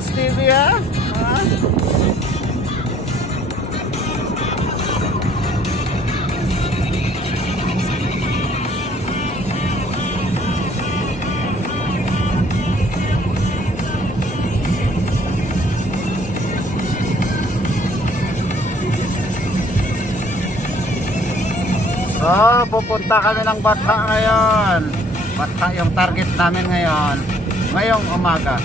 Mods TV ha. So, pupunta kami ng Batha ngayon. Batha yung target namin ngayon. Ngayong umaga.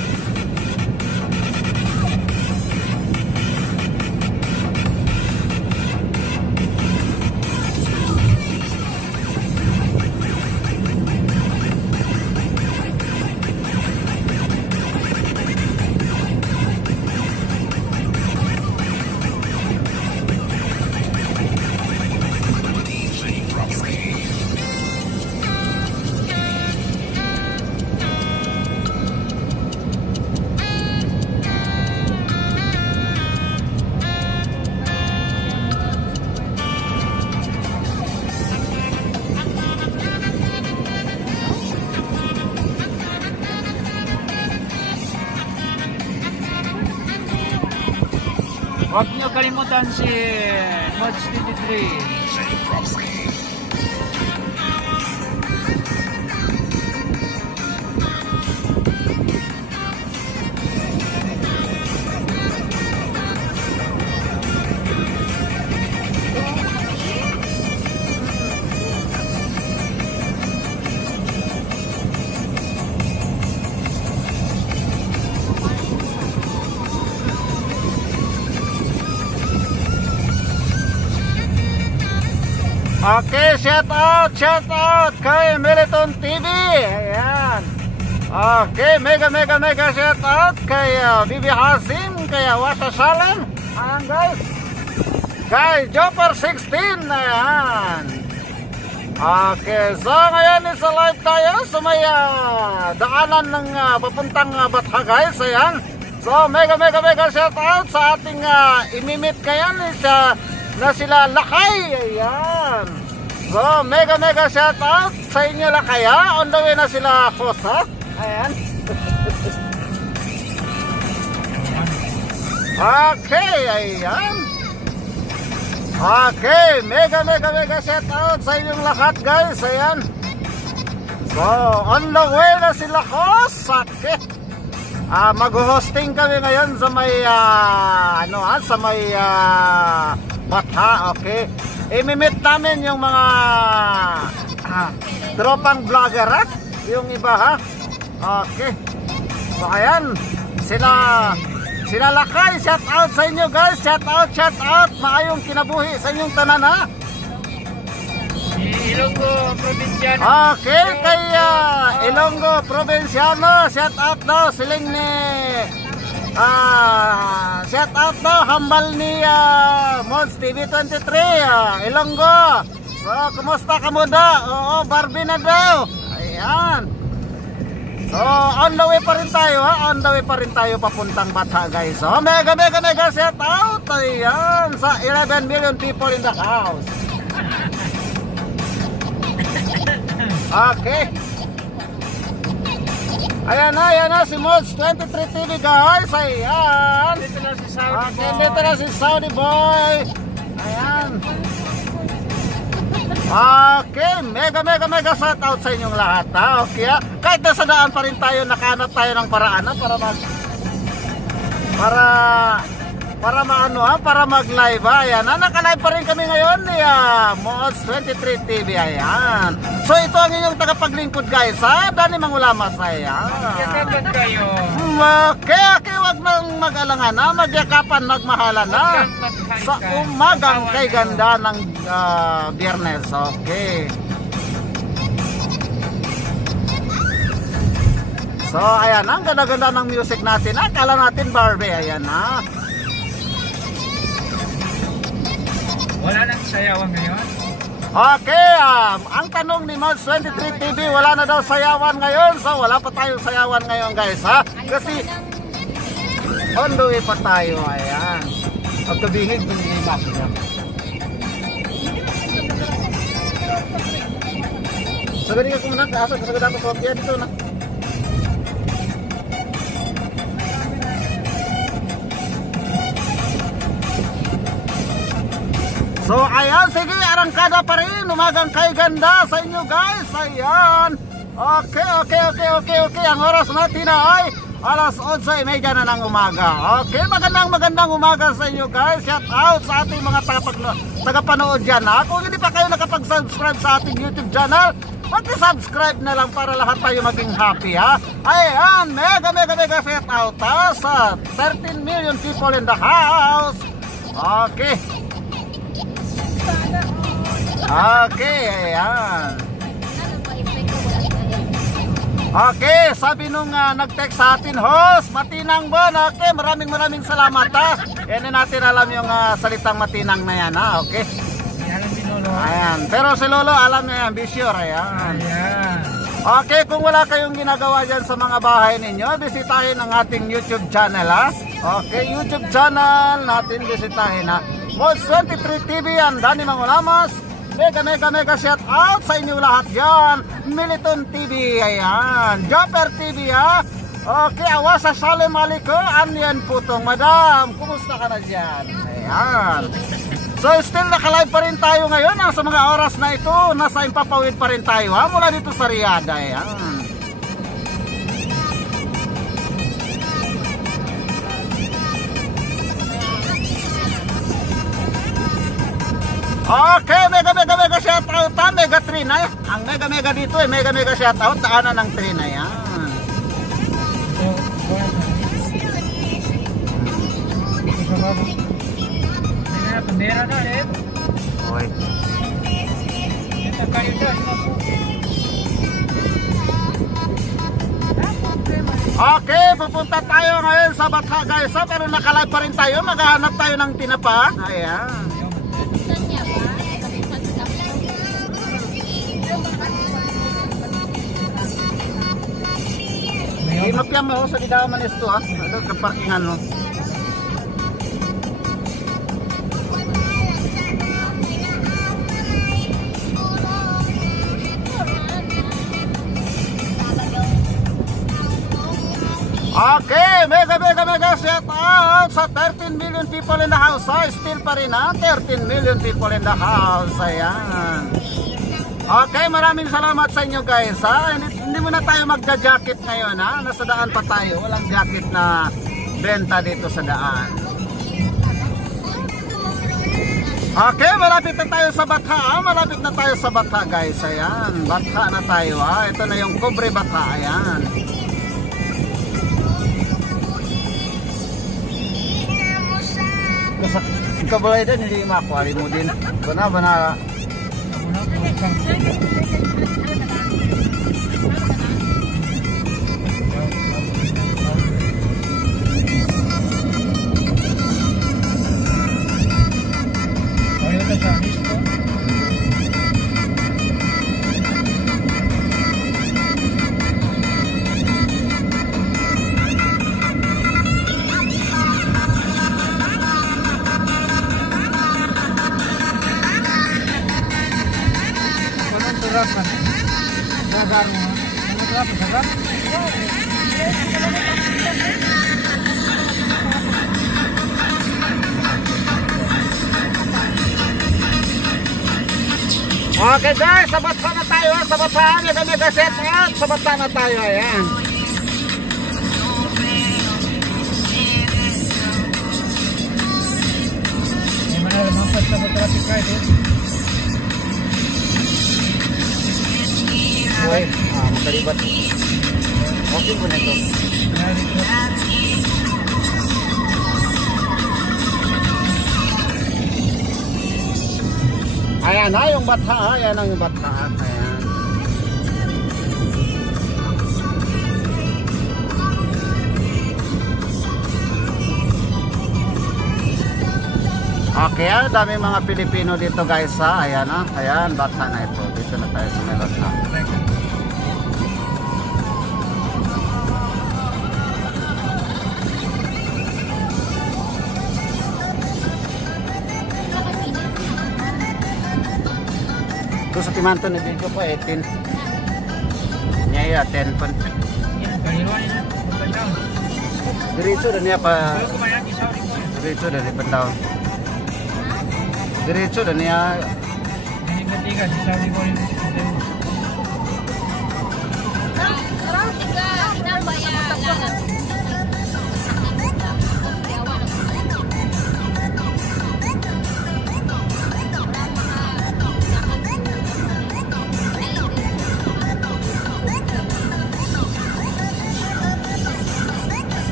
Huwag niyo kalimutan si Mods TV3. Okay, shout out kay Meliton TV. Ayan. Okay, mega shout out kay Bibi Hasim, kay Wasa Salam. Ayan guys. Kay Jopper 16. Ayan. Okay, so ngayon isa live tayo sa may daanan ng papuntang Batha guys. Ayan. So mega shout out sa ating imimit ngayon na sila Lakay. Ayan. So mega shout out sa inyo Lakaya. On the way na sila Kosa. Ayan. Okay, ayan. Okay, mega shout out sa inyong lahat guys. Ayan. So on the way na sila Kosa. Okay. Mag-hosting kami ngayon sa may sa may Batha, okay? I-meet namin yung mga tropang vlogger ha? Yung iba ha? Okay. So ayan, sila Lakay, shout out sa inyo guys. Shout out. Maayong kinabuhi sa inyong tanan ha? Ilonggo Provinciano. Okay, kay Ilonggo Provinciano, shout out daw siling ni shout out daw hambal ni Mods TV 23 Ilonggo. So kumusta ka muna? Oo, Barbie na daw. Ayan. So on the way pa rin tayo ha? On the way pa rin tayo papuntang Batha guys. So mega shout out. Ayan, sa 11 million people in the house. Okay. Ayan na si Mods 23 TV guys. Ayan. Dito na si Saudi Boy. Okay, dito na si Saudi Boy. Ayan. Okay, mega shout out sa inyong lahat ha. Okay ha. Kahit nasa daan pa rin tayo, nakahanap tayo ng paraan ha, para mag-live ha. Ayan, naka-live pa rin kami ngayon ni Mods 23 TV. Ayan. So ito ang inyong tagapaglingkod guys ha, Dani Mangulamas. Ayan. Yakapan kayo. Okay, wag nang mag-alangan ha, magyakapan, magmahalan ha. Sa umagang kay ganda ng Biyernes. Okay. So ayan, ang ganda-ganda ng music natin ha. Kala natin Barbie. Ayan ha. Wala nang sayawan ngayon? Okay, ang tanong ni Mods 23 TV, wala na daw sayawan ngayon. So wala pa tayong sayawan ngayon guys ha. Kasi on the way pa tayo. Ayan. Pagkabingig, binigay maso niya. Sabihin ka kumunang kaasa, kasagad ako sa dito na. So ayan, sige, arangkada pa rin. Umagang kay ganda sa inyo guys. Ayan. Okay. Ang oras natin ay alas 11:30 na ng umaga. Okay, magandang umaga sa inyo guys. Shout out sa ating mga tagapanood dyan ha. Kung hindi pa kayo nakapag-subscribe sa ating YouTube channel, mag-subscribe na lang para lahat tayo maging happy ha. Ayan, mega shout out ha, sa 13 million people in the house. Okay, ayan. Okay, sabi nung nag-text sa atin, host, matinang bon. Okay, maraming salamat ha. Yan natin alam yung salitang matinang na yan ha. Okay. Ayan, pero si Lolo alam niya yan, be sure. Ayan. Okay, kung wala kayong ginagawa dyan sa mga bahay ninyo, bisitahin ang ating YouTube channel ha. Okay, YouTube channel natin bisitahin ha. Mods 23 TV, ang Dani Mangulamas. Mega shout out sa inyo lahat dyan. Militon TV, ayan. Jumper TV ha. Okay, awas sa salim aliko. Anyan putong madam, kumusta ka na dyan? Ayan. So still nakalive pa rin tayo ngayon sa mga oras na ito. Nasa Impapawid pa rin tayo ha, mula dito sa Riyadh. Ayan. Okay, mega shout out ha, mega train ha. Ang mega dito mega shout out, daanan ng train na yan. Okay, pupunta tayo ngayon sa Batha guys ha, pero nakalive pa rin tayo, maghahanap tayo ng tinapa. Ayan. Mapiyam mo sa didaman ito ha. Ito sa parkingan no. Okay, mega shout out sa 13 million people in the house ha. Still pa rin ha, 13 million people in the house. Ayan. Okay, maraming salamat sa inyo guys ha. Hindi muna tayo magja-jacket ngayon ha. Nasa daan pa tayo. Walang jacket na benta dito sa daan. Okay, malapit na tayo sa Batha ha. Malapit na tayo sa Batha guys. Ayan, Batha na tayo ha. Ito na yung Cobre Batha. Ayan. Ikaw ba din? Hindi makuha mo din. Bana. Okay guys, sa Batha na tayo ha. Sa Batha, mega shout out. Sa Batha na tayo, ayan. Uy, magkalibat. Okay po na ito. Ayan na yung Batha, ayan ang Batha. Ayan. Okay, daming mga Pilipino dito guys ha. Ayan ha, ayan, Batha na ito. Dito na tayo sa may Batha. Ito sa Timanto na video ko 18. Niya 10 pun. Diretso na niya pa. Diretso na ni Pandaw. Diretso na niya. Tiga, sabi ko yung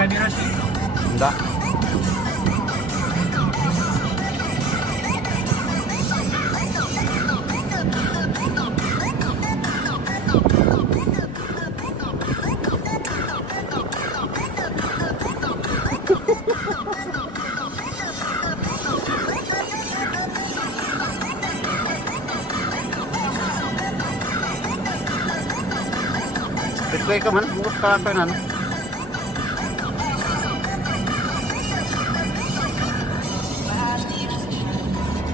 kamera sih. Enggak. Ito ka man, bukas ka kanan.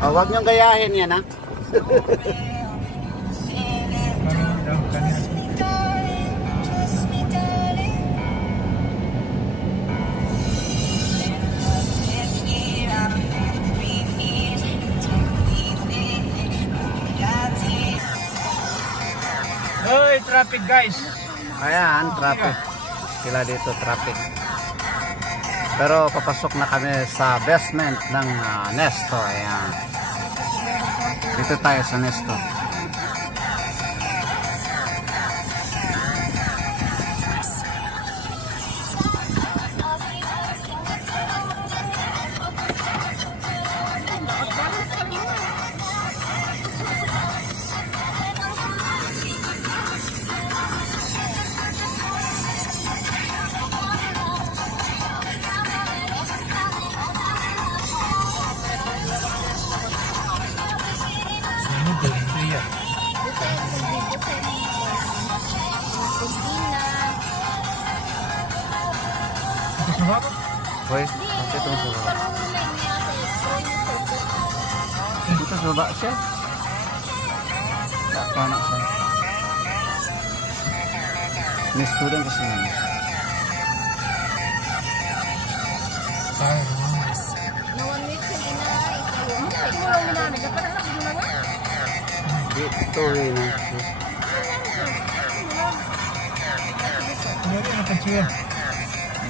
Oh, wag niyong gayahin yan, ha? Hoy, traffic guys. Ayan, traffic. Sila dito, traffic. Pero papasok na kami sa basement ng Nesto. Ayan. Dito tayo sa Nesto. Hoy, bakit itong sa baba? Dito sa baba siya. Tak panak siya. Ini student kasi naman. Dito rin.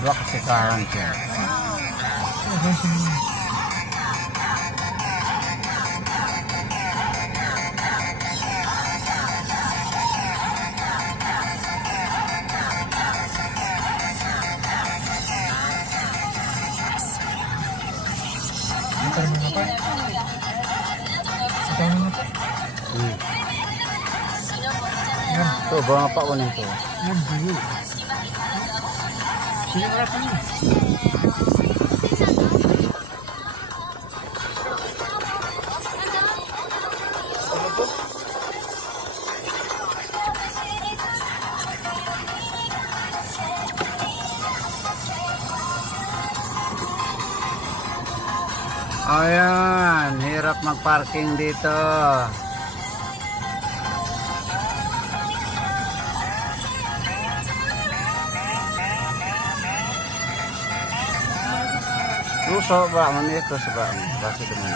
Dua kasi karang siya. Tuh, bawa apa unin tuh? Ayan, hirap mag-parking dito. Ruso ba man ito sa ba? Bakit naman?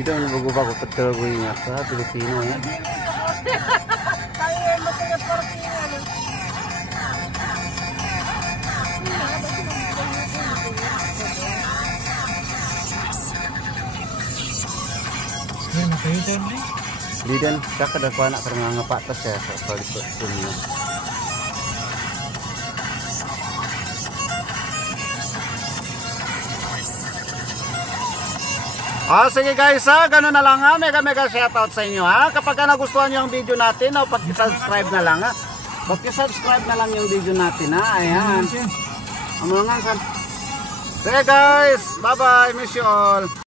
Dito na bago-bago pagtalago yung sa Pilipino yan. Lidan, kakak dah anak karena ngapak tas ya, soal itu. Sige guys ha, ganun na lang ha. Mega shoutout sa inyo ha. Kapag nagustuhan nyo yung video natin, pag-subscribe na lang ha. Pag-subscribe na lang yung video natin ha. Ayan. Sige guys, bye bye, miss you all.